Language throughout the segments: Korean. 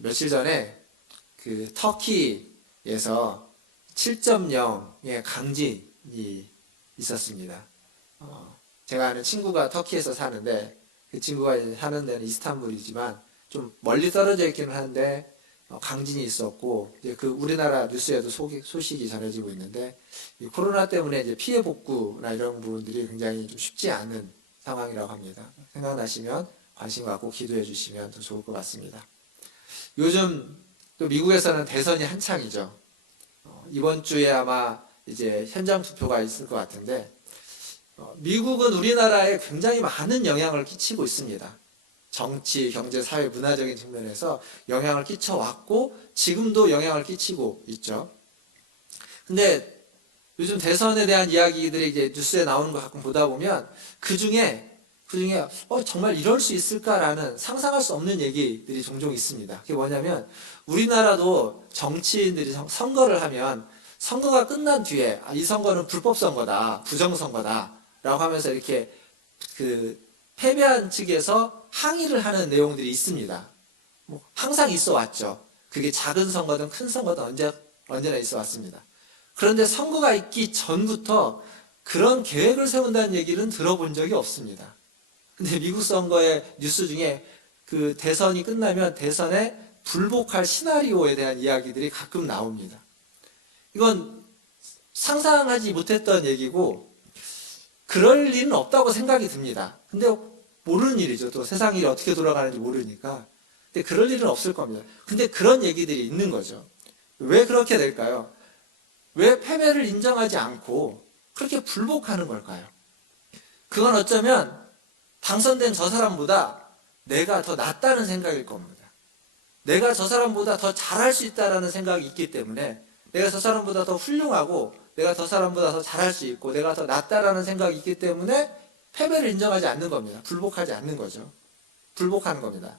며칠 전에 그 터키에서 7.0의 강진이 있었습니다. 제가 아는 친구가 터키에서 사는데 그 친구가 사는 데는 이스탄불이지만 좀 멀리 떨어져 있기는 한데 강진이 있었고 이제 그 우리나라 뉴스에도 소식이 전해지고 있는데 이 코로나 때문에 이제 피해 복구나 이런 부분들이 굉장히 좀 쉽지 않은 상황이라고 합니다. 생각나시면 관심 갖고 기도해 주시면 더 좋을 것 같습니다. 요즘 또 미국에서는 대선이 한창이죠. 이번 주에 아마 이제 현장 투표가 있을 것 같은데 미국은 우리나라에 굉장히 많은 영향을 끼치고 있습니다. 정치, 경제, 사회, 문화적인 측면에서 영향을 끼쳐왔고 지금도 영향을 끼치고 있죠. 근데 요즘 대선에 대한 이야기들이 이제 뉴스에 나오는 거 가끔 보다 보면 그 중에 정말 이럴 수 있을까라는 상상할 수 없는 얘기들이 종종 있습니다. 그게 뭐냐면 우리나라도 정치인들이 선거를 하면 선거가 끝난 뒤에 이 선거는 불법 선거다, 부정 선거다라고 하면서 이렇게 그 패배한 측에서 항의를 하는 내용들이 있습니다. 뭐 항상 있어 왔죠. 그게 작은 선거든 큰 선거든 언제나 있어 왔습니다. 그런데 선거가 있기 전부터 그런 계획을 세운다는 얘기는 들어본 적이 없습니다. 근데 미국 선거의 뉴스 중에 그 대선이 끝나면 대선에 불복할 시나리오에 대한 이야기들이 가끔 나옵니다. 이건 상상하지 못했던 얘기고 그럴 일은 없다고 생각이 듭니다. 근데 모르는 일이죠. 또 세상 일이 어떻게 돌아가는지 모르니까. 근데 그럴 일은 없을 겁니다. 근데 그런 얘기들이 있는 거죠. 왜 그렇게 될까요? 왜 패배를 인정하지 않고 그렇게 불복하는 걸까요? 그건 어쩌면 당선된 저 사람보다 내가 더 낫다는 생각일 겁니다. 내가 저 사람보다 더 잘할 수 있다는 생각이 있기 때문에 내가 저 사람보다 더 훌륭하고 내가 저 사람보다 더 잘할 수 있고 내가 더 낫다라는 생각이 있기 때문에 패배를 인정하지 않는 겁니다. 불복하지 않는 거죠. 불복하는 겁니다.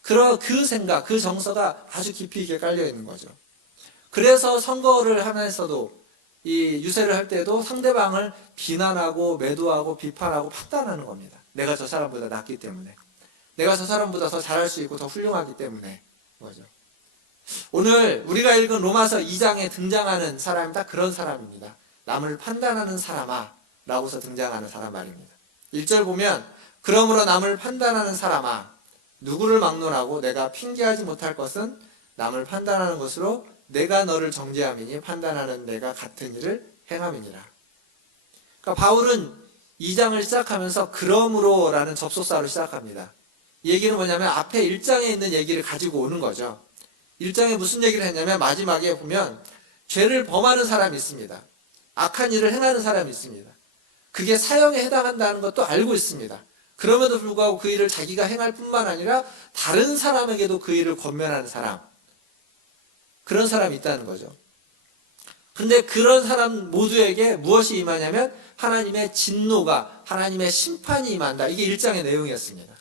그 생각, 그 정서가 아주 깊이 있게 깔려 있는 거죠. 그래서 선거를 하면서도 이 유세를 할 때도 상대방을 비난하고 매도하고 비판하고 판단하는 겁니다. 내가 저 사람보다 낫기 때문에. 내가 저 사람보다 더 잘할 수 있고 더 훌륭하기 때문에. 그거죠. 오늘 우리가 읽은 로마서 2장에 등장하는 사람이 딱 그런 사람입니다. 남을 판단하는 사람아 라고서 등장하는 사람 말입니다. 1절 보면 그러므로 남을 판단하는 사람아 누구를 막론하고 내가 핑계하지 못할 것은 남을 판단하는 것으로 내가 너를 정죄함이니 판단하는 내가 같은 일을 행함이니라. 그러니까 바울은 2장을 시작하면서 그러므로라는 접속사로 시작합니다. 이 얘기는 뭐냐면 앞에 1장에 있는 얘기를 가지고 오는 거죠. 1장에 무슨 얘기를 했냐면 마지막에 보면 죄를 범하는 사람이 있습니다. 악한 일을 행하는 사람이 있습니다. 그게 사형에 해당한다는 것도 알고 있습니다. 그럼에도 불구하고 그 일을 자기가 행할 뿐만 아니라 다른 사람에게도 그 일을 권면하는 사람. 그런 사람이 있다는 거죠. 근데 그런 사람 모두에게 무엇이 임하냐면 하나님의 진노가, 하나님의 심판이 임한다. 이게 1장의 내용이었습니다.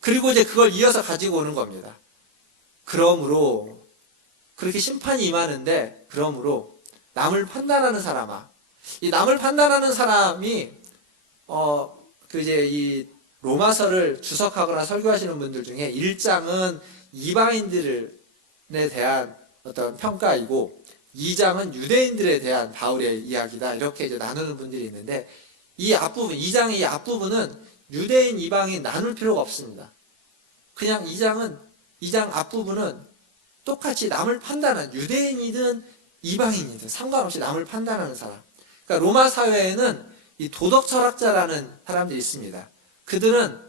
그리고 이제 그걸 이어서 가지고 오는 겁니다. 그러므로 그렇게 심판이 임하는데 그러므로 남을 판단하는 사람아. 이 남을 판단하는 사람이 이제 이 로마서를 주석하거나 설교하시는 분들 중에 1장은 이방인들에 대한 어떤 평가이고 2장은 유대인들에 대한 바울의 이야기다. 이렇게 이제 나누는 분들이 있는데 이 앞부분, 2장의 이 앞부분은 유대인, 이방인 나눌 필요가 없습니다. 그냥 2장 앞부분은 똑같이 남을 판단하는 유대인이든 이방인이든 상관없이 남을 판단하는 사람. 그러니까 로마 사회에는 이 도덕 철학자라는 사람들이 있습니다. 그들은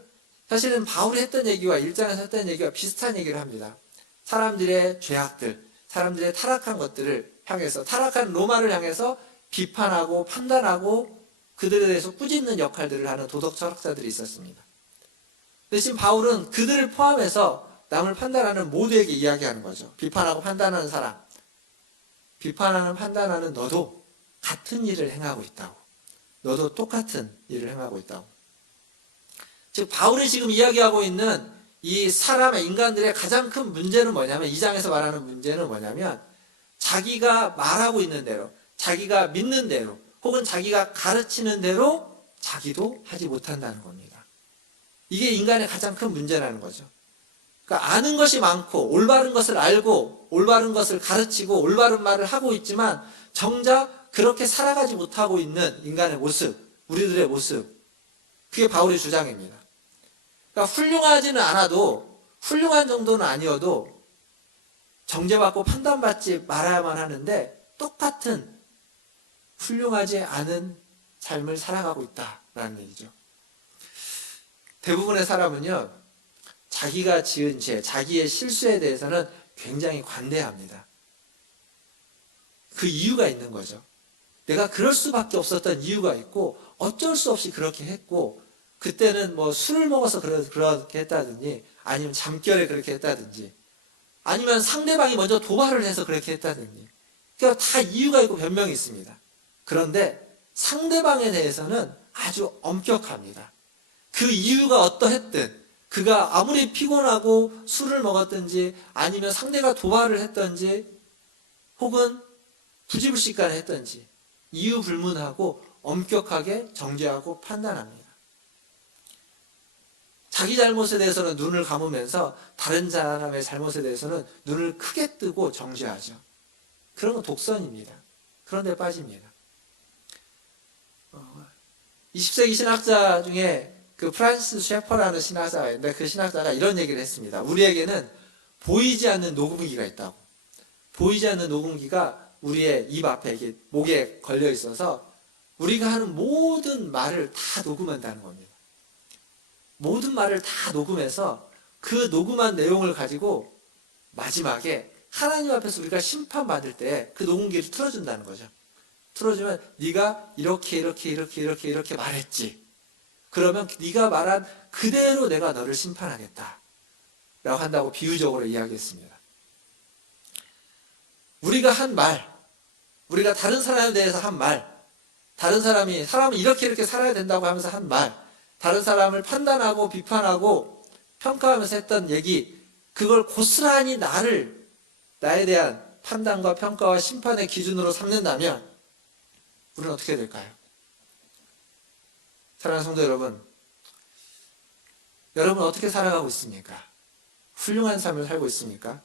사실은 바울이 했던 얘기와 1장에서 했던 얘기와 비슷한 얘기를 합니다. 사람들의 죄악들, 사람들의 타락한 것들을 향해서, 타락한 로마를 향해서 비판하고 판단하고 그들에 대해서 꾸짖는 역할들을 하는 도덕 철학자들이 있었습니다. 대신 바울은 그들을 포함해서 남을 판단하는 모두에게 이야기하는 거죠. 비판하고 판단하는 사람, 비판하는 판단하는 너도 같은 일을 행하고 있다고. 너도 똑같은 일을 행하고 있다고. 즉 바울이 지금 이야기하고 있는 이 사람의 인간들의 가장 큰 문제는 뭐냐면 2장에서 말하는 문제는 뭐냐면 자기가 말하고 있는 대로, 자기가 믿는 대로, 혹은 자기가 가르치는 대로 자기도 하지 못한다는 겁니다. 이게 인간의 가장 큰 문제라는 거죠. 그러니까 아는 것이 많고 올바른 것을 알고 올바른 것을 가르치고 올바른 말을 하고 있지만 정작 그렇게 살아가지 못하고 있는 인간의 모습, 우리들의 모습, 그게 바울의 주장입니다. 그러니까 훌륭하지는 않아도 훌륭한 정도는 아니어도 정죄받고 판단받지 말아야만 하는데 똑같은 훌륭하지 않은 삶을 살아가고 있다라는 얘기죠. 대부분의 사람은요, 자기가 지은 죄, 자기의 실수에 대해서는 굉장히 관대합니다. 그 이유가 있는 거죠. 내가 그럴 수밖에 없었던 이유가 있고 어쩔 수 없이 그렇게 했고 그때는 뭐 술을 먹어서 그렇게 했다든지 아니면 잠결에 그렇게 했다든지 아니면 상대방이 먼저 도발을 해서 그렇게 했다든지 그러니까 다 이유가 있고 변명이 있습니다. 그런데 상대방에 대해서는 아주 엄격합니다. 그 이유가 어떠했든 그가 아무리 피곤하고 술을 먹었든지 아니면 상대가 도발을 했든지 혹은 부지불식간에 했든지 이유 불문하고 엄격하게 정죄하고 판단합니다. 자기 잘못에 대해서는 눈을 감으면서 다른 사람의 잘못에 대해서는 눈을 크게 뜨고 정죄하죠. 그런 건 독선입니다. 그런 데 빠집니다. 20세기 신학자 중에 그 프란시스 셰퍼라는 신학자가 있는데 그 신학자가 이런 얘기를 했습니다. 우리에게는 보이지 않는 녹음기가 있다고. 보이지 않는 녹음기가 우리의 입 앞에 이렇게 목에 걸려 있어서 우리가 하는 모든 말을 다 녹음한다는 겁니다. 모든 말을 다 녹음해서 그 녹음한 내용을 가지고 마지막에 하나님 앞에서 우리가 심판받을 때 그 녹음기를 틀어준다는 거죠. 틀어주면 네가 이렇게 말했지. 그러면 네가 말한 그대로 내가 너를 심판하겠다. 라고 한다고 비유적으로 이야기했습니다. 우리가 한 말, 우리가 다른 사람에 대해서 한 말, 사람은 이렇게 살아야 된다고 하면서 한 말, 다른 사람을 판단하고 비판하고 평가하면서 했던 얘기, 그걸 고스란히 나에 대한 판단과 평가와 심판의 기준으로 삼는다면 우리는 어떻게 될까요? 사랑하는 성도 여러분 어떻게 살아가고 있습니까? 훌륭한 삶을 살고 있습니까?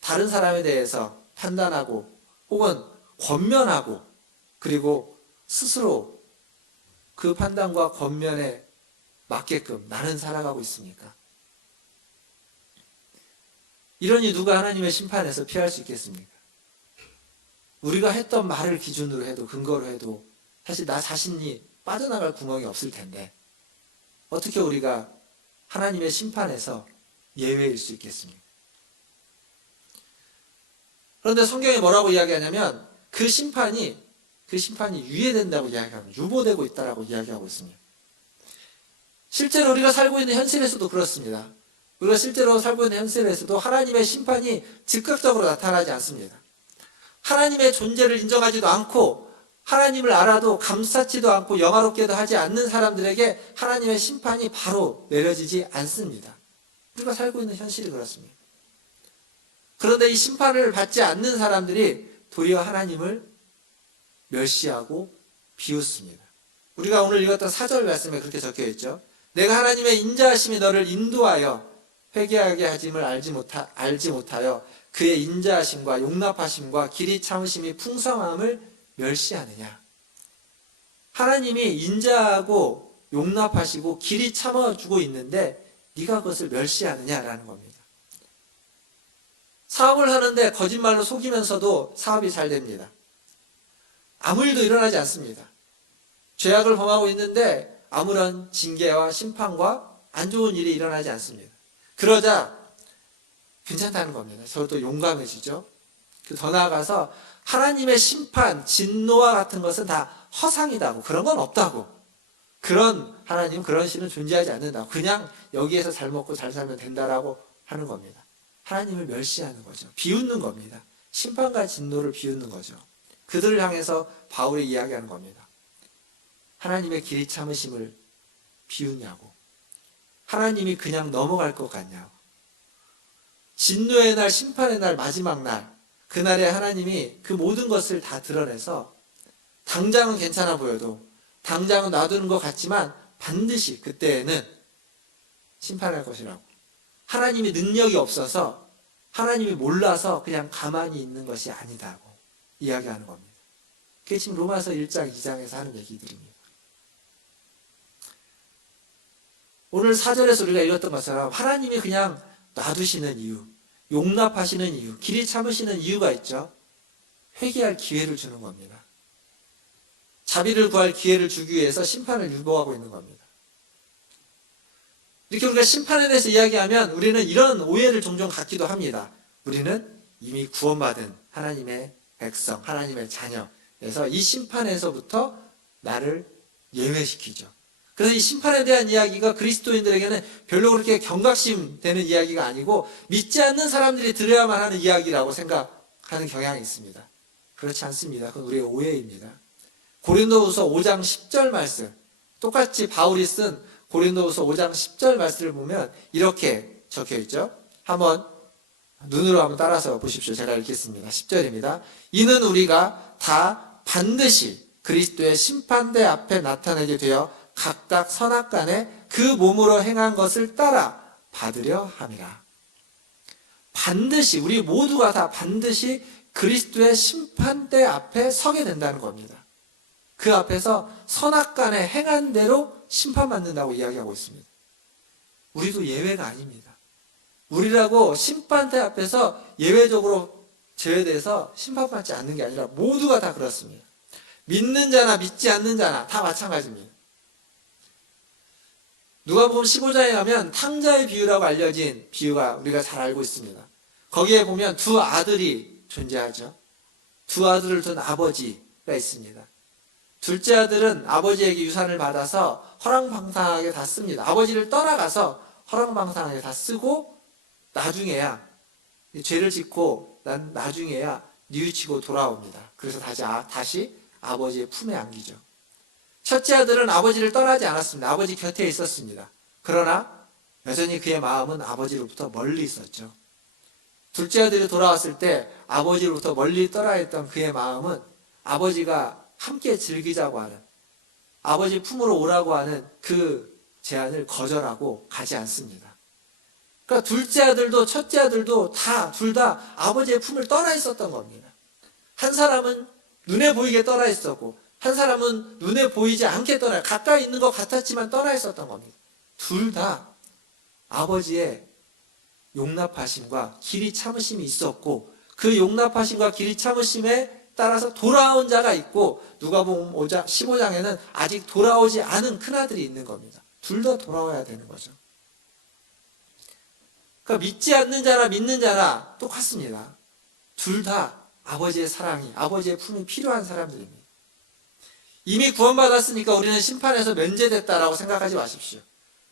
다른 사람에 대해서 판단하고 혹은 권면하고 그리고 스스로 그 판단과 권면에 맞게끔 나는 살아가고 있습니까? 이러니 누가 하나님의 심판에서 피할 수 있겠습니까? 우리가 했던 말을 기준으로 해도 근거로 해도 사실 나 자신이 빠져나갈 구멍이 없을 텐데 어떻게 우리가 하나님의 심판에서 예외일 수 있겠습니까? 그런데 성경이 뭐라고 이야기하냐면 그 심판이 유예된다고 이야기합니다. 유보되고 있다라고 이야기하고 있습니다. 실제로 우리가 살고 있는 현실에서도 그렇습니다. 우리가 실제로 살고 있는 현실에서도 하나님의 심판이 즉각적으로 나타나지 않습니다. 하나님의 존재를 인정하지도 않고 하나님을 알아도 감사치도 않고 영화롭게도 하지 않는 사람들에게 하나님의 심판이 바로 내려지지 않습니다. 우리가 살고 있는 현실이 그렇습니다. 그런데 이 심판을 받지 않는 사람들이 도리어 하나님을 멸시하고 비웃습니다. 우리가 오늘 읽었던 4절 말씀에 그렇게 적혀 있죠. 내가 하나님의 인자하심이 너를 인도하여 회개하게 하심을 알지 못하여 그의 인자하심과 용납하심과 길이 참으심이 풍성함을 멸시하느냐. 하나님이 인자하고 용납하시고 길이 참아주고 있는데 네가 그것을 멸시하느냐라는 겁니다. 사업을 하는데 거짓말로 속이면서도 사업이 잘 됩니다. 아무 일도 일어나지 않습니다. 죄악을 범하고 있는데 아무런 징계와 심판과 안 좋은 일이 일어나지 않습니다. 그러자 괜찮다는 겁니다. 저도 용감해지죠. 더 나아가서 하나님의 심판, 진노와 같은 것은 다 허상이다고, 그런 건 없다고, 그런 하나님, 그런 신은 존재하지 않는다고, 그냥 여기에서 잘 먹고 잘 살면 된다라고 하는 겁니다. 하나님을 멸시하는 거죠. 비웃는 겁니다. 심판과 진노를 비웃는 거죠. 그들을 향해서 바울이 이야기하는 겁니다. 하나님의 길이 참으심을 비웃냐고. 하나님이 그냥 넘어갈 것 같냐고. 진노의 날, 심판의 날, 마지막 날, 그날에 하나님이 그 모든 것을 다 드러내서 당장은 괜찮아 보여도, 당장은 놔두는 것 같지만 반드시 그때에는 심판할 것이라고. 하나님의 능력이 없어서 하나님이 몰라서 그냥 가만히 있는 것이 아니다고 이야기하는 겁니다. 그게 지금 로마서 1장, 2장에서 하는 얘기들입니다. 오늘 4절에서 우리가 읽었던 것처럼 하나님이 그냥 놔두시는 이유, 용납하시는 이유, 길이 참으시는 이유가 있죠. 회개할 기회를 주는 겁니다. 자비를 구할 기회를 주기 위해서 심판을 유보하고 있는 겁니다. 이렇게 우리가 심판에 대해서 이야기하면 우리는 이런 오해를 종종 갖기도 합니다. 우리는 이미 구원받은 하나님의 백성, 하나님의 자녀에서 이 심판에서부터 나를 예외시키죠. 그래서 이 심판에 대한 이야기가 그리스도인들에게는 별로 그렇게 경각심 되는 이야기가 아니고 믿지 않는 사람들이 들어야만 하는 이야기라고 생각하는 경향이 있습니다. 그렇지 않습니다. 그건 우리의 오해입니다. 고린도후서 5장 10절 말씀, 똑같이 바울이 쓴 고린도후서 5장 10절 말씀을 보면 이렇게 적혀 있죠. 한번 눈으로 한번 따라서 보십시오. 제가 읽겠습니다. 10절입니다. 이는 우리가 다 반드시 그리스도의 심판대 앞에 나타나게 되어 각각 선악간에 그 몸으로 행한 것을 따라 받으려 함이라. 반드시, 우리 모두가 다 반드시 그리스도의 심판대 앞에 서게 된다는 겁니다. 그 앞에서 선악간에 행한 대로 심판받는다고 이야기하고 있습니다. 우리도 예외가 아닙니다. 우리라고 심판대 앞에서 예외적으로 제외돼서 심판받지 않는 게 아니라 모두가 다 그렇습니다. 믿는 자나 믿지 않는 자나 다 마찬가지입니다. 누가복음 15장에 가면 탕자의 비유라고 알려진 비유가 우리가 잘 알고 있습니다. 거기에 보면 두 아들이 존재하죠. 두 아들을 둔 아버지가 있습니다. 둘째 아들은 아버지에게 유산을 받아서 허랑방탕하게 다 씁니다. 아버지를 떠나가서 허랑방탕하게 다 쓰고 나중에야 죄를 짓고 난 나중에야 뉘우치고 돌아옵니다. 그래서 다시 아버지의 품에 안기죠. 첫째 아들은 아버지를 떠나지 않았습니다. 아버지 곁에 있었습니다. 그러나 여전히 그의 마음은 아버지로부터 멀리 있었죠. 둘째 아들이 돌아왔을 때 아버지로부터 멀리 떠나 있던 그의 마음은 아버지가 함께 즐기자고 하는, 아버지 품으로 오라고 하는 그 제안을 거절하고 가지 않습니다. 그러니까 둘째 아들도 첫째 아들도 둘 다 아버지의 품을 떠나 있었던 겁니다. 한 사람은 눈에 보이게 떠나 있었고 한 사람은 눈에 보이지 않게 가까이 있는 것 같았지만 떠나 있었던 겁니다. 둘 다 아버지의 용납하심과 길이 참으심이 있었고 그 용납하심과 길이 참으심에 따라서 돌아온 자가 있고 누가복음 15장에는 아직 돌아오지 않은 큰아들이 있는 겁니다. 둘 다 돌아와야 되는 거죠. 그러니까 믿지 않는 자나 믿는 자나 똑같습니다. 둘 다 아버지의 사랑이, 아버지의 품이 필요한 사람들입니다. 이미 구원받았으니까 우리는 심판에서 면제됐다라고 생각하지 마십시오.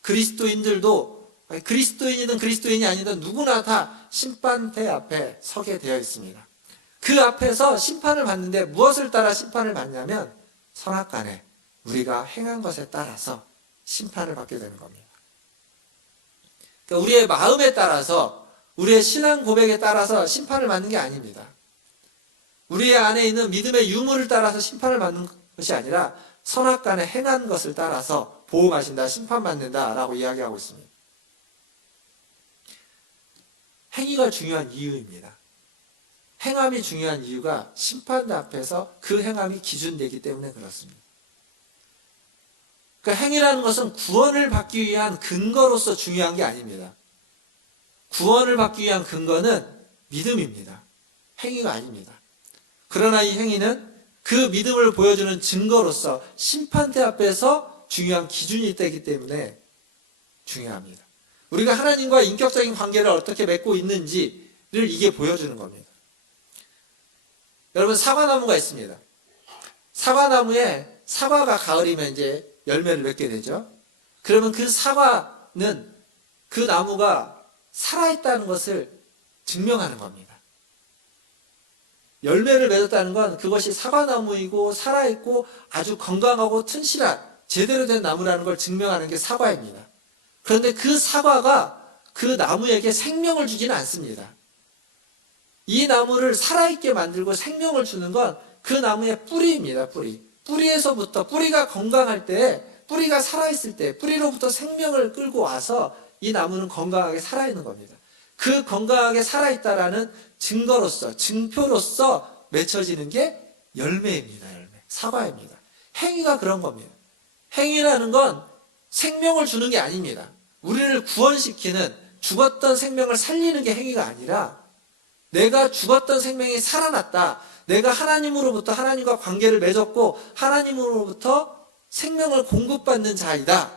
그리스도인들도 그리스도인이든 그리스도인이 아니든 누구나 다 심판대 앞에 서게 되어 있습니다. 그 앞에서 심판을 받는데 무엇을 따라 심판을 받냐면 선악간에 우리가 행한 것에 따라서 심판을 받게 되는 겁니다. 그러니까 우리의 마음에 따라서 우리의 신앙 고백에 따라서 심판을 받는 게 아닙니다. 우리 안에 있는 믿음의 유무를 따라서 심판을 받는 것이 아니라 선악간에 행한 것을 따라서 보응하신다, 심판받는다라고 이야기하고 있습니다. 행위가 중요한 이유입니다. 행함이 중요한 이유가 심판대 앞에서 그 행함이 기준되기 때문에 그렇습니다. 그러니까 행위라는 것은 구원을 받기 위한 근거로서 중요한 게 아닙니다. 구원을 받기 위한 근거는 믿음입니다. 행위가 아닙니다. 그러나 이 행위는 그 믿음을 보여주는 증거로서 심판대 앞에서 중요한 기준이 되기 때문에 중요합니다. 우리가 하나님과 인격적인 관계를 어떻게 맺고 있는지를 이게 보여주는 겁니다. 여러분, 사과나무가 있습니다. 사과나무에 사과가 가을이면 이제 열매를 맺게 되죠. 그러면 그 사과는 그 나무가 살아있다는 것을 증명하는 겁니다. 열매를 맺었다는 건 그것이 사과나무이고 살아있고 아주 건강하고 튼실한 제대로 된 나무라는 걸 증명하는 게 사과입니다. 그런데 그 사과가 그 나무에게 생명을 주지는 않습니다. 이 나무를 살아있게 만들고 생명을 주는 건 그 나무의 뿌리입니다. 뿌리에서부터 뿌리가 건강할 때, 뿌리가 살아있을 때, 뿌리로부터 생명을 끌고 와서 이 나무는 건강하게 살아있는 겁니다. 그 건강하게 살아있다라는 증거로서, 증표로서 맺혀지는 게 열매입니다. 열매. 사과입니다. 행위가 그런 겁니다. 행위라는 건 생명을 주는 게 아닙니다. 우리를 구원시키는, 죽었던 생명을 살리는 게 행위가 아니라 내가 죽었던 생명이 살아났다. 내가 하나님으로부터, 하나님과 관계를 맺었고 하나님으로부터 생명을 공급받는 자이다.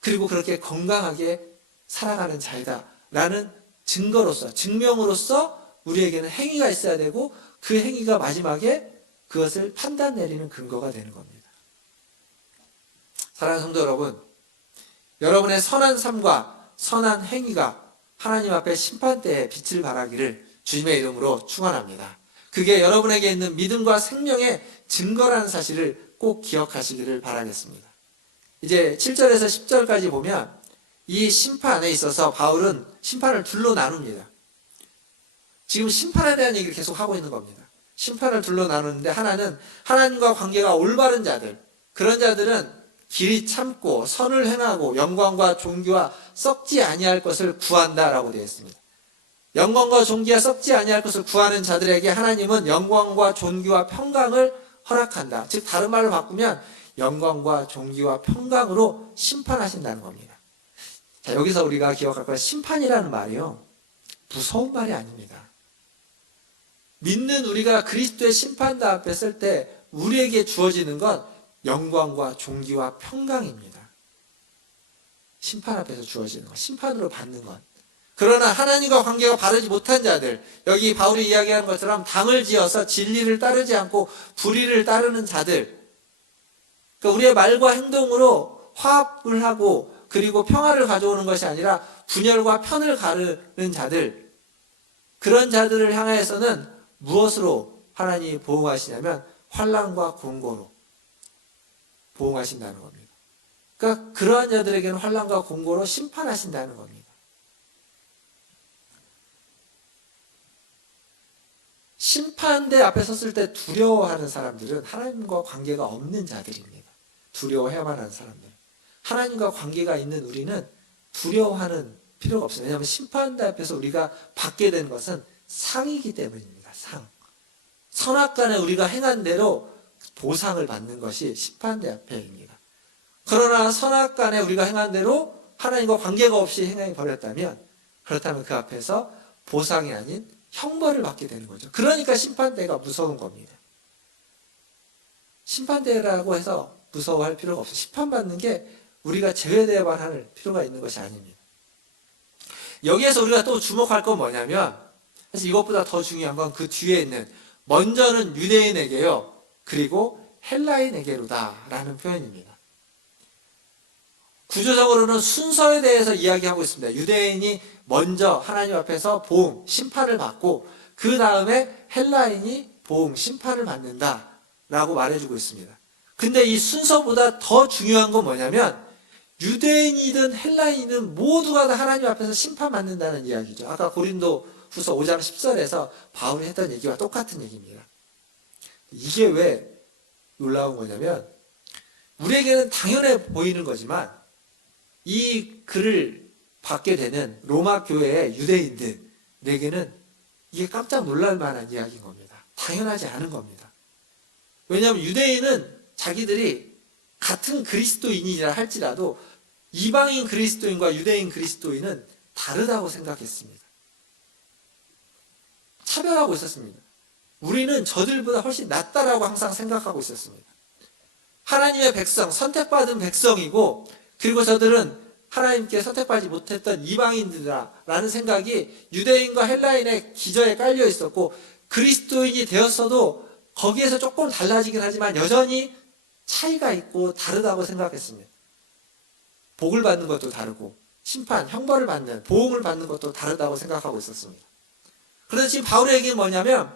그리고 그렇게 건강하게 살아가는 자이다. 라는 증거로서, 증명으로서 우리에게는 행위가 있어야 되고 그 행위가 마지막에 그것을 판단 내리는 근거가 되는 겁니다. 사랑하는 성도 여러분, 여러분의 선한 삶과 선한 행위가 하나님 앞에 심판대에 빛을 발하기를 주님의 이름으로 축원합니다. 그게 여러분에게 있는 믿음과 생명의 증거라는 사실을 꼭 기억하시기를 바라겠습니다. 이제 7절에서 10절까지 보면 이 심판에 있어서 바울은 심판을 둘로 나눕니다. 지금 심판에 대한 얘기를 계속 하고 있는 겁니다. 심판을 둘로 나누는데 하나는 하나님과 관계가 올바른 자들, 그런 자들은 길이 참고 선을 행하고 영광과 존귀와 썩지 아니할 것을 구한다라고 되어 있습니다. 영광과 존귀와 썩지 아니할 것을 구하는 자들에게 하나님은 영광과 존귀와 평강을 허락한다. 즉 다른 말로 바꾸면 영광과 존귀와 평강으로 심판하신다는 겁니다. 자, 여기서 우리가 기억할 건 심판이라는 말이요, 무서운 말이 아닙니다. 믿는 우리가 그리스도의 심판대 앞에 설 때 우리에게 주어지는 건 영광과 존귀와 평강입니다. 심판 앞에서 주어지는 것, 심판으로 받는 것. 그러나 하나님과 관계가 바르지 못한 자들, 여기 바울이 이야기하는 것처럼 당을 지어서 진리를 따르지 않고 불의를 따르는 자들, 그러니까 우리의 말과 행동으로 화합을 하고 그리고 평화를 가져오는 것이 아니라 분열과 편을 가르는 자들, 그런 자들을 향해서는 무엇으로 하나님이 보응하시냐면 환난과 공고로 보응하신다는 겁니다. 그러니까 그러한 자들에게는 환난과 공고로 심판하신다는 겁니다. 심판대 앞에 섰을 때 두려워하는 사람들은 하나님과 관계가 없는 자들입니다. 두려워해야만 하는 사람들. 하나님과 관계가 있는 우리는 두려워하는 필요가 없어요. 왜냐하면 심판대 앞에서 우리가 받게 된 것은 상이기 때문입니다. 상. 선악간에 우리가 행한 대로 보상을 받는 것이 심판대 앞에입니다. 그러나 선악간에 우리가 행한 대로 하나님과 관계가 없이 행해 버렸다면, 그렇다면 그 앞에서 보상이 아닌 형벌을 받게 되는 거죠. 그러니까 심판대가 무서운 겁니다. 심판대라고 해서 무서워할 필요가 없어요. 심판받는 게 우리가 제외되어야만 할 필요가 있는 것이 아닙니다. 여기에서 우리가 또 주목할 건 뭐냐면, 사실 이것보다 더 중요한 건 그 뒤에 있는, 먼저는 유대인에게요, 그리고 헬라인에게로다 라는 표현입니다. 구조적으로는 순서에 대해서 이야기하고 있습니다. 유대인이 먼저 하나님 앞에서 보응, 심판을 받고 그 다음에 헬라인이 보응, 심판을 받는다 라고 말해주고 있습니다. 근데 이 순서보다 더 중요한 건 뭐냐면 유대인이든 헬라인이든 모두가 다 하나님 앞에서 심판받는다는 이야기죠. 아까 고린도 후서 5장 10절에서 바울이 했던 얘기와 똑같은 얘기입니다. 이게 왜 놀라운 거냐면 우리에게는 당연해 보이는 거지만 이 글을 받게 되는 로마 교회의 유대인들에게는 이게 깜짝 놀랄 만한 이야기인 겁니다. 당연하지 않은 겁니다. 왜냐하면 유대인은 자기들이 같은 그리스도인이라 할지라도 이방인 그리스도인과 유대인 그리스도인은 다르다고 생각했습니다. 차별하고 있었습니다. 우리는 저들보다 훨씬 낫다라고 항상 생각하고 있었습니다. 하나님의 백성, 선택받은 백성이고 그리고 저들은 하나님께 선택받지 못했던 이방인들이라는 생각이 유대인과 헬라인의 기저에 깔려 있었고 그리스도인이 되었어도 거기에서 조금 달라지긴 하지만 여전히 차이가 있고 다르다고 생각했습니다. 복을 받는 것도 다르고 심판, 형벌을 받는, 보응을 받는 것도 다르다고 생각하고 있었습니다. 그런데 지금 바울의 얘기는 뭐냐면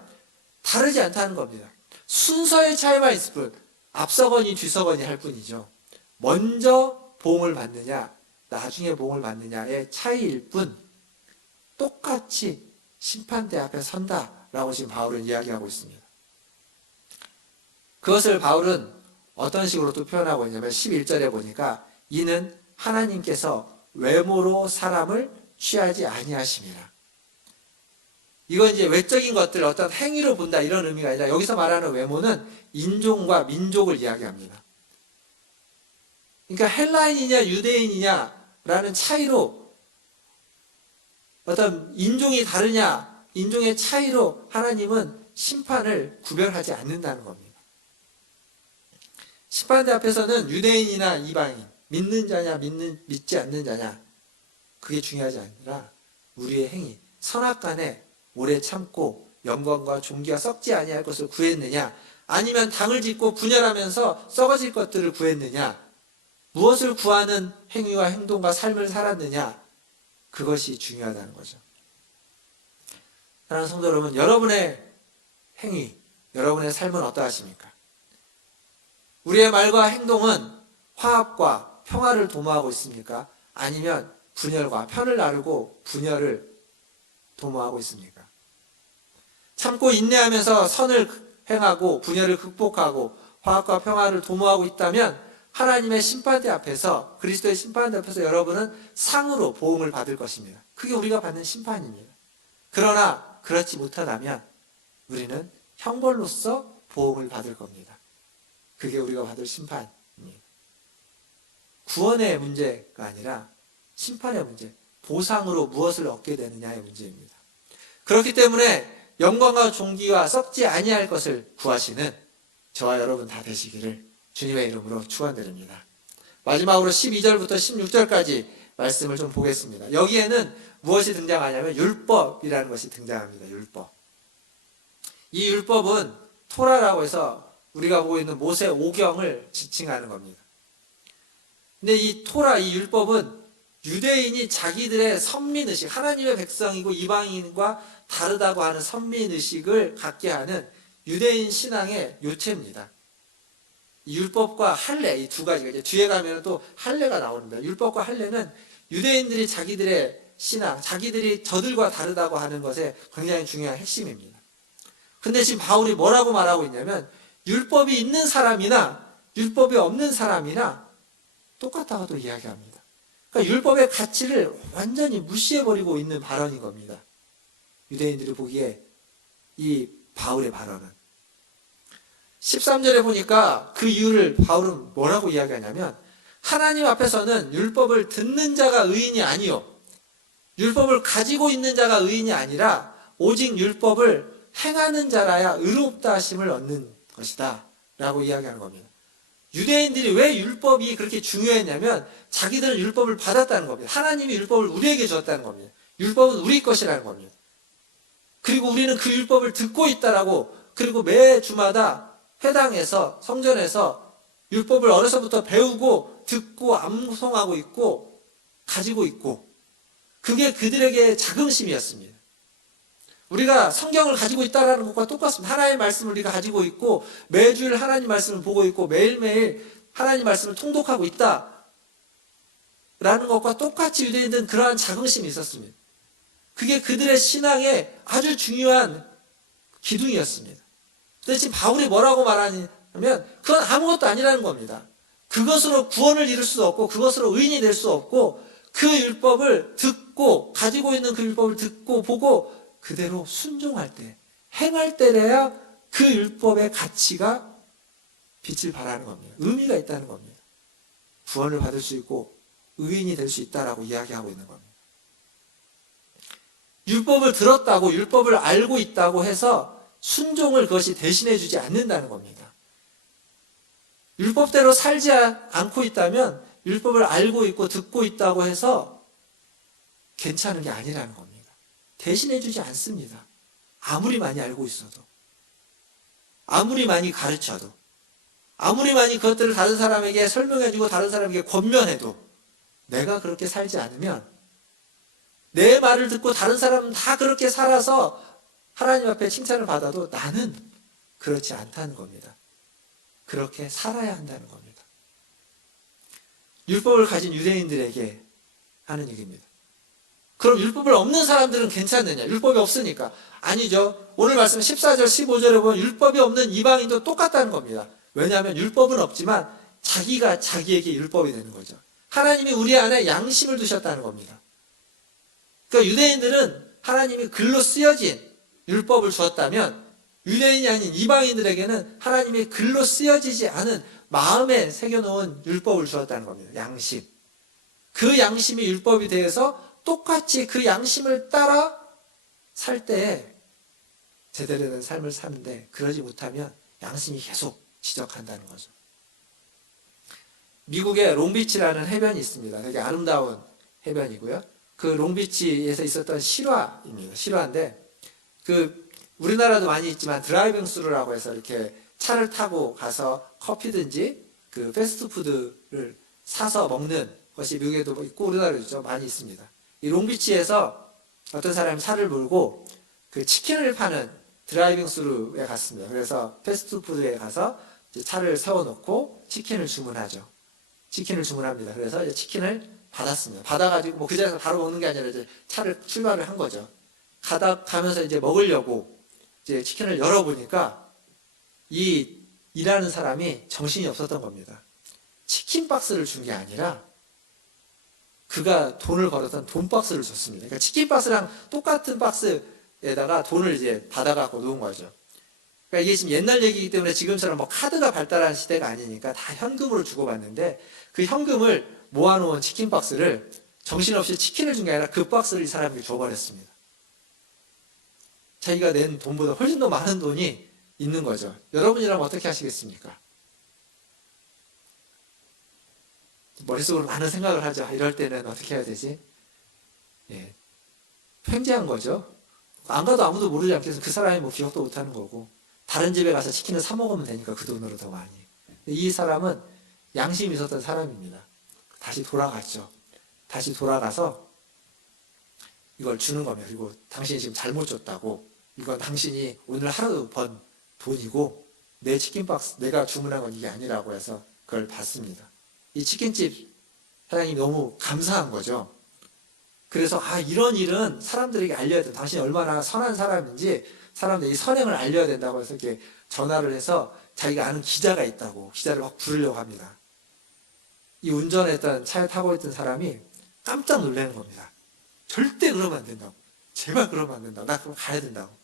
다르지 않다는 겁니다. 순서의 차이만 있을 뿐, 앞서거니 뒤서거니 할 뿐이죠. 먼저 보응을 받느냐, 나중에 보응을 받느냐의 차이일 뿐 똑같이 심판대 앞에 선다라고 지금 바울은 이야기하고 있습니다. 그것을 바울은 어떤 식으로 또 표현하고 있냐면 11절에 보니까 이는 하나님께서 외모로 사람을 취하지 아니하심이라. 이건 이제 외적인 것들, 어떤 행위로 본다 이런 의미가 아니라 여기서 말하는 외모는 인종과 민족을 이야기합니다. 그러니까 헬라인이냐 유대인이냐라는 차이로, 어떤 인종이 다르냐 인종의 차이로 하나님은 심판을 구별하지 않는다는 겁니다. 심판대 앞에서는 유대인이나 이방인, 믿는 자냐 믿지 않는 자냐, 그게 중요하지 아니라 우리의 행위, 선악간에 오래 참고 영광과 존귀가 썩지 아니할 것을 구했느냐, 아니면 당을 짓고 분열하면서 썩어질 것들을 구했느냐, 무엇을 구하는 행위와 행동과 삶을 살았느냐, 그것이 중요하다는 거죠. 사랑하는 성도 여러분, 여러분의 행위, 여러분의 삶은 어떠하십니까? 우리의 말과 행동은 화합과 평화를 도모하고 있습니까? 아니면 분열과, 편을 나누고 분열을 도모하고 있습니까? 참고 인내하면서 선을 행하고 분열을 극복하고 화합과 평화를 도모하고 있다면 하나님의 심판대 앞에서, 그리스도의 심판대 앞에서 여러분은 상으로 보응을 받을 것입니다. 그게 우리가 받는 심판입니다. 그러나 그렇지 못하다면 우리는 형벌로서 보응을 받을 겁니다. 그게 우리가 받을 심판입니다. 구원의 문제가 아니라 심판의 문제, 보상으로 무엇을 얻게 되느냐의 문제입니다. 그렇기 때문에 영광과 존귀와 썩지 아니할 것을 구하시는 저와 여러분 다 되시기를 주님의 이름으로 축원드립니다. 마지막으로 12절부터 16절까지 말씀을 좀 보겠습니다. 여기에는 무엇이 등장하냐면 율법이라는 것이 등장합니다. 율법. 이 율법은 토라라고 해서 우리가 보고 있는 모세 오경을 지칭하는 겁니다. 근데 이 토라, 이 율법은 유대인이 자기들의 선민의식, 하나님의 백성이고 이방인과 다르다고 하는 선민의식을 갖게 하는 유대인 신앙의 요체입니다. 이 율법과 할례, 이 두 가지가, 이제 뒤에 가면 또 할례가 나옵니다. 율법과 할례는 유대인들이 자기들의 신앙, 자기들이 저들과 다르다고 하는 것에 굉장히 중요한 핵심입니다. 근데 지금 바울이 뭐라고 말하고 있냐면 율법이 있는 사람이나 율법이 없는 사람이나 똑같다고도 이야기합니다. 그러니까 율법의 가치를 완전히 무시해버리고 있는 발언인 겁니다. 유대인들이 보기에 이 바울의 발언은. 13절에 보니까 그 이유를 바울은 뭐라고 이야기하냐면 하나님 앞에서는 율법을 듣는 자가 의인이 아니요, 율법을 가지고 있는 자가 의인이 아니라 오직 율법을 행하는 자라야 의롭다 하심을 얻는 것이다 라고 이야기하는 겁니다. 유대인들이 왜 율법이 그렇게 중요했냐면 자기들은 율법을 받았다는 겁니다. 하나님이 율법을 우리에게 줬다는 겁니다. 율법은 우리 것이라는 겁니다. 그리고 우리는 그 율법을 듣고 있다라고, 그리고 매 주마다 회당에서, 성전에서 율법을 어려서부터 배우고 듣고 암송하고 있고 가지고 있고, 그게 그들에게 자긍심이었습니다. 우리가 성경을 가지고 있다는 것과 똑같습니다. 하나님의 말씀을 우리가 가지고 있고 매주일 하나님 말씀을 보고 있고 매일매일 하나님 말씀을 통독하고 있다라는 것과 똑같이 유대인들은 그러한 자긍심이 있었습니다. 그게 그들의 신앙의 아주 중요한 기둥이었습니다. 근데 지금 바울이 뭐라고 말하냐면 그건 아무것도 아니라는 겁니다. 그것으로 구원을 이룰 수 없고 그것으로 의인이 될 수 없고, 그 율법을 듣고, 가지고 있는 그 율법을 듣고 보고 그대로 순종할 때, 행할 때래야 그 율법의 가치가 빛을 발하는 겁니다. 의미가 있다는 겁니다. 구원을 받을 수 있고 의인이 될 수 있다라고 이야기하고 있는 겁니다. 율법을 들었다고, 율법을 알고 있다고 해서 순종을 그것이 대신해 주지 않는다는 겁니다. 율법대로 살지 않고 있다면 율법을 알고 있고 듣고 있다고 해서 괜찮은 게 아니라는 겁니다. 대신해 주지 않습니다. 아무리 많이 알고 있어도, 아무리 많이 가르쳐도, 아무리 많이 그것들을 다른 사람에게 설명해 주고 다른 사람에게 권면해도 내가 그렇게 살지 않으면, 내 말을 듣고 다른 사람은 다 그렇게 살아서 하나님 앞에 칭찬을 받아도 나는 그렇지 않다는 겁니다. 그렇게 살아야 한다는 겁니다. 율법을 가진 유대인들에게 하는 얘기입니다. 그럼 율법을 없는 사람들은 괜찮느냐? 율법이 없으니까. 아니죠. 오늘 말씀 14절 15절에 보면 율법이 없는 이방인도 똑같다는 겁니다. 왜냐하면 율법은 없지만 자기가 자기에게 율법이 되는 거죠. 하나님이 우리 안에 양심을 두셨다는 겁니다. 그러니까 유대인들은 하나님이 글로 쓰여진 율법을 주었다면 유대인이 아닌 이방인들에게는 하나님이 글로 쓰여지지 않은 마음에 새겨놓은 율법을 주었다는 겁니다. 양심. 그 양심이 율법이 되어서 똑같이 그 양심을 따라 살 때에 제대로 된 삶을 사는데 그러지 못하면 양심이 계속 지적한다는 거죠. 미국에 롱비치라는 해변이 있습니다. 되게 아름다운 해변이고요. 그 롱비치에서 있었던 실화입니다. 실화인데 우리나라도 많이 있지만 드라이빙 스루라고 해서 이렇게 차를 타고 가서 커피든지 그 패스트푸드를 사서 먹는 것이 미국에도 있고 우리나라에도 많이 있습니다. 이 롱비치에서 어떤 사람이 차를 몰고 그 치킨을 파는 드라이빙 스루에 갔습니다. 그래서 패스트푸드에 가서 이제 차를 세워놓고 치킨을 주문하죠. 치킨을 주문합니다. 그래서 이제 치킨을 받았습니다. 받아가지고 뭐 그 자리에서 바로 먹는 게 아니라 이제 차를 출발을 한 거죠. 가면서 이제 먹으려고 이제 치킨을 열어보니까 이 일하는 사람이 정신이 없었던 겁니다. 치킨 박스를 준 게 아니라 그가 돈을 걸었던 돈 박스를 줬습니다. 그러니까 치킨 박스랑 똑같은 박스에다가 돈을 이제 받아갖고 놓은 거죠. 그러니까 이게 지금 옛날 얘기이기 때문에 지금처럼 뭐 카드가 발달한 시대가 아니니까 다 현금으로 주고받는데 그 현금을 모아놓은 치킨 박스를 정신없이 치킨을 준 게 아니라 그 박스를 이 사람에게 줘버렸습니다. 자기가 낸 돈보다 훨씬 더 많은 돈이 있는 거죠. 여러분이라면 어떻게 하시겠습니까? 머릿속으로 많은 생각을 하죠. 이럴 때는 어떻게 해야 되지? 예. 횡재한 거죠. 안 가도 아무도 모르지 않겠어요. 그 사람이 뭐 기억도 못하는 거고 다른 집에 가서 치킨을 사 먹으면 되니까 그 돈으로 더 많이. 이 사람은 양심이 있었던 사람입니다. 다시 돌아갔죠. 다시 돌아가서 이걸 주는 겁니다. 그리고 당신이 지금 잘못 줬다고. 이건 당신이 오늘 하루 번 돈이고 내 치킨박스 내가 주문한 건 이게 아니라고 해서 그걸 받습니다. 이 치킨집 사장님이 너무 감사한 거죠. 그래서 이런 일은 사람들에게 알려야 된다. 당신이 얼마나 선한 사람인지 사람들이 이 선행을 알려야 된다고 해서 이렇게 전화를 해서 자기가 아는 기자가 있다고 기자를 막 부르려고 합니다. 이 운전했던 차에 타고 있던 사람이 깜짝 놀라는 겁니다. 절대 그러면 안 된다고. 제발 그러면 안 된다고. 나 그럼 가야 된다고.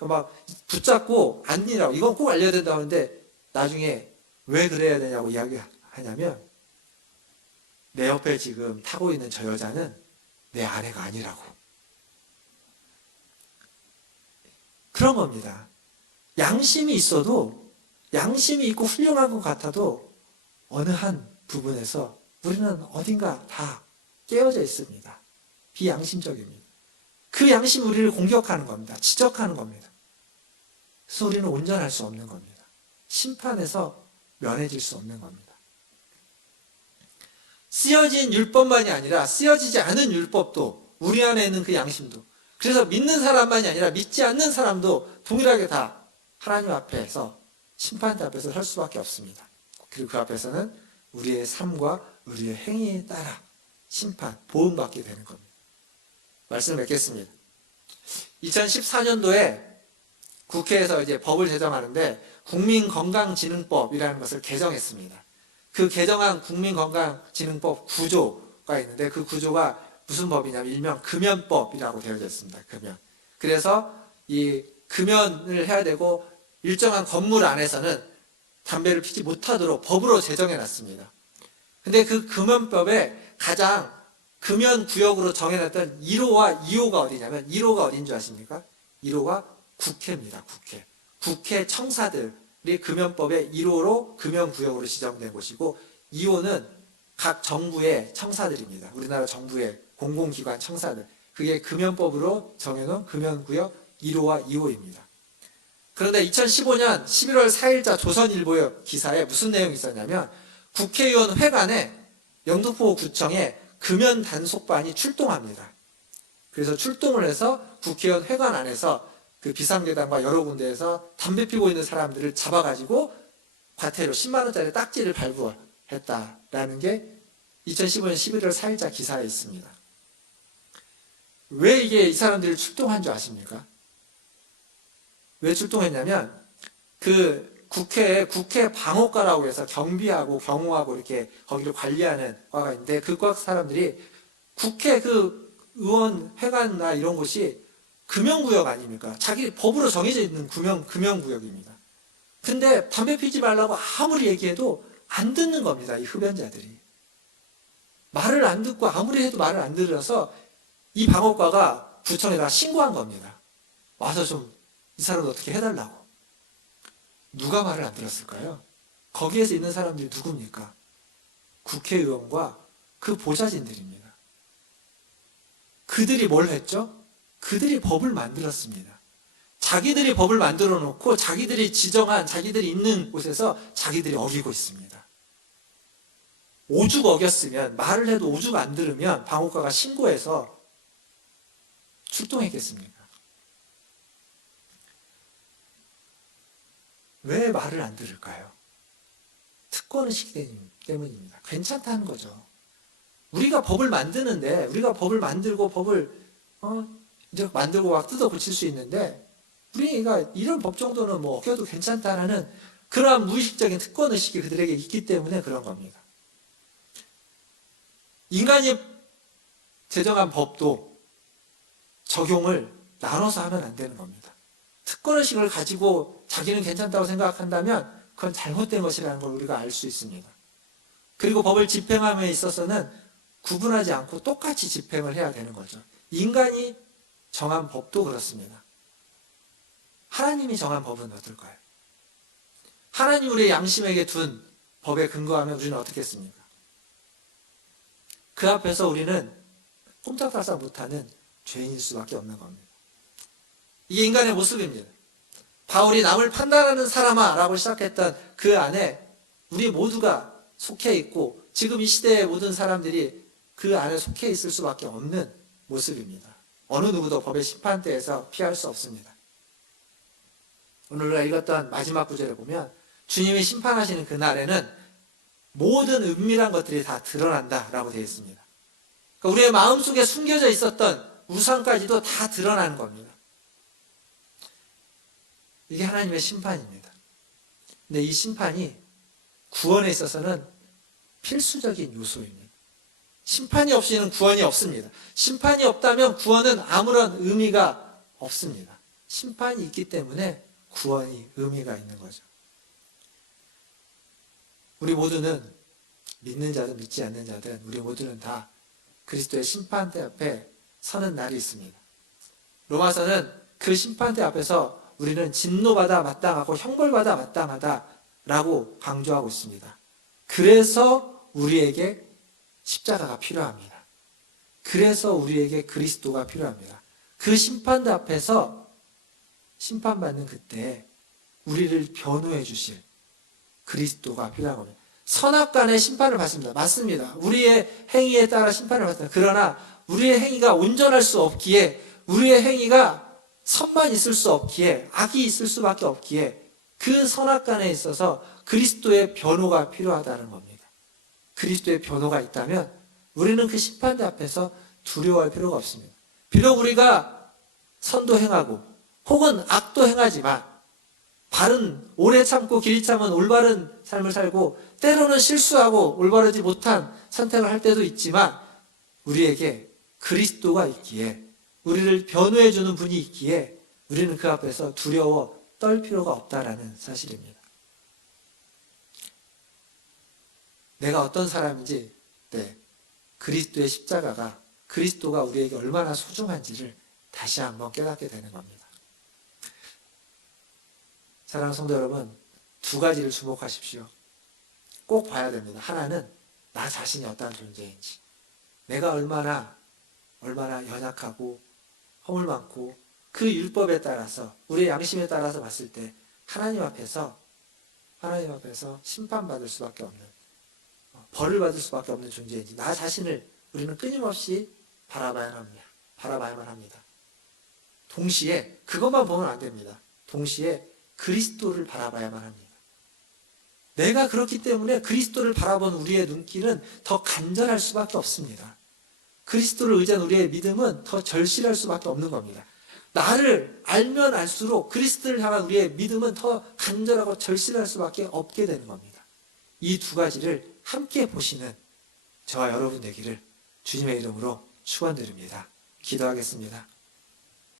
막 붙잡고 아니라고. 이건 꼭 알려야 된다고 하는데 나중에 왜 그래야 되냐고 이야기하냐면 내 옆에 지금 타고 있는 저 여자는 내 아내가 아니라고. 그런 겁니다. 양심이 있어도 양심이 있고 훌륭한 것 같아도 어느 한 부분에서 우리는 어딘가 다 깨어져 있습니다. 비양심적입니다. 그 양심이 우리를 공격하는 겁니다. 지적하는 겁니다. 그래서 우리는 온전할 수 없는 겁니다. 심판에서 면해질 수 없는 겁니다. 쓰여진 율법만이 아니라 쓰여지지 않은 율법도 우리 안에 있는 그 양심도 그래서 믿는 사람만이 아니라 믿지 않는 사람도 동일하게 다 하나님 앞에서 심판대 앞에서 설 수밖에 없습니다. 그리고 그 앞에서는 우리의 삶과 우리의 행위에 따라 심판, 보응받게 되는 겁니다. 말씀을 맺겠습니다. 2014년도에 국회에서 이제 법을 제정하는데 국민건강진흥법이라는 것을 개정했습니다. 그 개정한 국민건강진흥법 구조가 있는데 그 구조가 무슨 법이냐면 일명 금연법이라고 되어져 있습니다. 금연. 그래서 이 금연을 해야 되고 일정한 건물 안에서는 담배를 피지 못하도록 법으로 제정해 놨습니다. 근데 그 금연법에 가장 금연구역으로 정해놨던 1호와 2호가 어디냐면 1호가 어딘 줄 아십니까? 1호가 국회입니다. 국회. 국회 청사들이 금연법의 1호로 금연구역으로 지정된 곳이고 2호는 각 정부의 청사들입니다. 우리나라 정부의 공공기관 청사들. 그게 금연법으로 정해놓은 금연구역 1호와 2호입니다. 그런데 2015년 11월 4일자 조선일보 기사에 무슨 내용이 있었냐면 국회의원 회관에 영등포구청에 금연 단속반이 출동합니다. 그래서 출동을 해서 국회의원 회관 안에서 그 비상계단과 여러 군데에서 담배 피고 있는 사람들을 잡아가지고 과태료 10만 원짜리 딱지를 발부했다라는 게 2015년 11월 4일자 기사에 있습니다. 왜 이게 이 사람들이 출동한 줄 아십니까? 왜 출동했냐면 그 국회 방어과라고 해서 경비하고 경호하고 이렇게 거기를 관리하는 과가 있는데 그 과 사람들이 국회 그 의원 회관이나 이런 곳이 금연구역 아닙니까? 자기 법으로 정해져 있는 금연구역입니다. 근데 담배 피지 말라고 아무리 얘기해도 안 듣는 겁니다. 이 흡연자들이. 말을 안 듣고 아무리 해도 말을 안 들어서 이 방어과가 구청에다 신고한 겁니다. 와서 좀 이 사람을 어떻게 해달라고. 누가 말을 안 들었을까요? 거기에서 있는 사람들이 누굽니까? 국회의원과 그 보좌진들입니다. 그들이 뭘 했죠? 그들이 법을 만들었습니다. 자기들이 법을 만들어 놓고 자기들이 지정한 자기들이 있는 곳에서 자기들이 어기고 있습니다. 오죽 어겼으면, 말을 해도 오죽 안 들으면 방어과가 신고해서 출동했겠습니까? 왜 말을 안 들을까요? 특권의식 때문입니다. 괜찮다는 거죠. 우리가 법을 만드는데, 우리가 법을 만들고 법을 이제 만들고 막 뜯어 고칠 수 있는데, 우리가 이런 법 정도는 뭐 어겨도 괜찮다라는 그러한 무의식적인 특권의식이 그들에게 있기 때문에 그런 겁니다. 인간이 제정한 법도 적용을 나눠서 하면 안 되는 겁니다. 특권의식을 가지고 자기는 괜찮다고 생각한다면 그건 잘못된 것이라는 걸 우리가 알 수 있습니다. 그리고 법을 집행함에 있어서는 구분하지 않고 똑같이 집행을 해야 되는 거죠. 인간이 정한 법도 그렇습니다. 하나님이 정한 법은 어떨까요? 하나님 우리의 양심에게 둔 법에 근거하면 우리는 어떻게 했습니까? 그 앞에서 우리는 꼼짝달싹 못하는 죄인일 수밖에 없는 겁니다. 이게 인간의 모습입니다. 바울이 남을 판단하는 사람아 라고 시작했던 그 안에 우리 모두가 속해 있고 지금 이 시대의 모든 사람들이 그 안에 속해 있을 수밖에 없는 모습입니다. 어느 누구도 법의 심판대에서 피할 수 없습니다. 오늘 우리가 읽었던 마지막 구절을 보면 주님이 심판하시는 그날에는 모든 은밀한 것들이 다 드러난다라고 되어 있습니다. 그러니까 우리의 마음속에 숨겨져 있었던 우상까지도 다 드러나는 겁니다. 이게 하나님의 심판입니다. 근데 이 심판이 구원에 있어서는 필수적인 요소입니다. 심판이 없이는 구원이 없습니다. 심판이 없다면 구원은 아무런 의미가 없습니다. 심판이 있기 때문에 구원이 의미가 있는 거죠. 우리 모두는 믿는 자든 믿지 않는 자든 우리 모두는 다 그리스도의 심판대 앞에 서는 날이 있습니다. 로마서는 그 심판대 앞에서 우리는 진노받아 마땅하고 형벌받아 마땅하다라고 강조하고 있습니다. 그래서 우리에게 십자가가 필요합니다. 그래서 우리에게 그리스도가 필요합니다. 그 심판대 앞에서 심판받는 그때 우리를 변호해 주실 그리스도가 필요한 겁니다. 선악간의 심판을 받습니다. 맞습니다. 우리의 행위에 따라 심판을 받습니다. 그러나 우리의 행위가 온전할 수 없기에, 우리의 행위가 선만 있을 수 없기에, 악이 있을 수밖에 없기에 그 선악간에 있어서 그리스도의 변호가 필요하다는 겁니다. 그리스도의 변호가 있다면 우리는 그 심판대 앞에서 두려워할 필요가 없습니다. 비록 우리가 선도 행하고 혹은 악도 행하지만 바른, 오래 참고 길이 참은 올바른 삶을 살고 때로는 실수하고 올바르지 못한 선택을 할 때도 있지만 우리에게 그리스도가 있기에, 우리를 변호해 주는 분이 있기에 우리는 그 앞에서 두려워 떨 필요가 없다라는 사실입니다. 내가 어떤 사람인지, 그리스도의 십자가가, 그리스도가 우리에게 얼마나 소중한지를 다시 한번 깨닫게 되는 겁니다. 사랑하는 성도 여러분, 두 가지를 주목하십시오. 꼭 봐야 됩니다. 하나는 나 자신이 어떠한 존재인지, 내가 얼마나 연약하고 허물 많고 그 율법에 따라서, 우리의 양심에 따라서 봤을 때 하나님 앞에서 심판받을 수밖에 없는, 벌을 받을 수밖에 없는 존재인지, 나 자신을 우리는 끊임없이 바라봐야만 합니다. 동시에 그것만 보면 안 됩니다. 동시에 그리스도를 바라봐야만 합니다. 내가 그렇기 때문에 그리스도를 바라본 우리의 눈길은 더 간절할 수밖에 없습니다. 그리스도를 의지한 우리의 믿음은 더 절실할 수밖에 없는 겁니다. 나를 알면 알수록 그리스도를 향한 우리의 믿음은 더 간절하고 절실할 수밖에 없게 되는 겁니다. 이 두 가지를 함께 보시는 저와 여러분 되기를 주님의 이름으로 축원드립니다. 기도하겠습니다.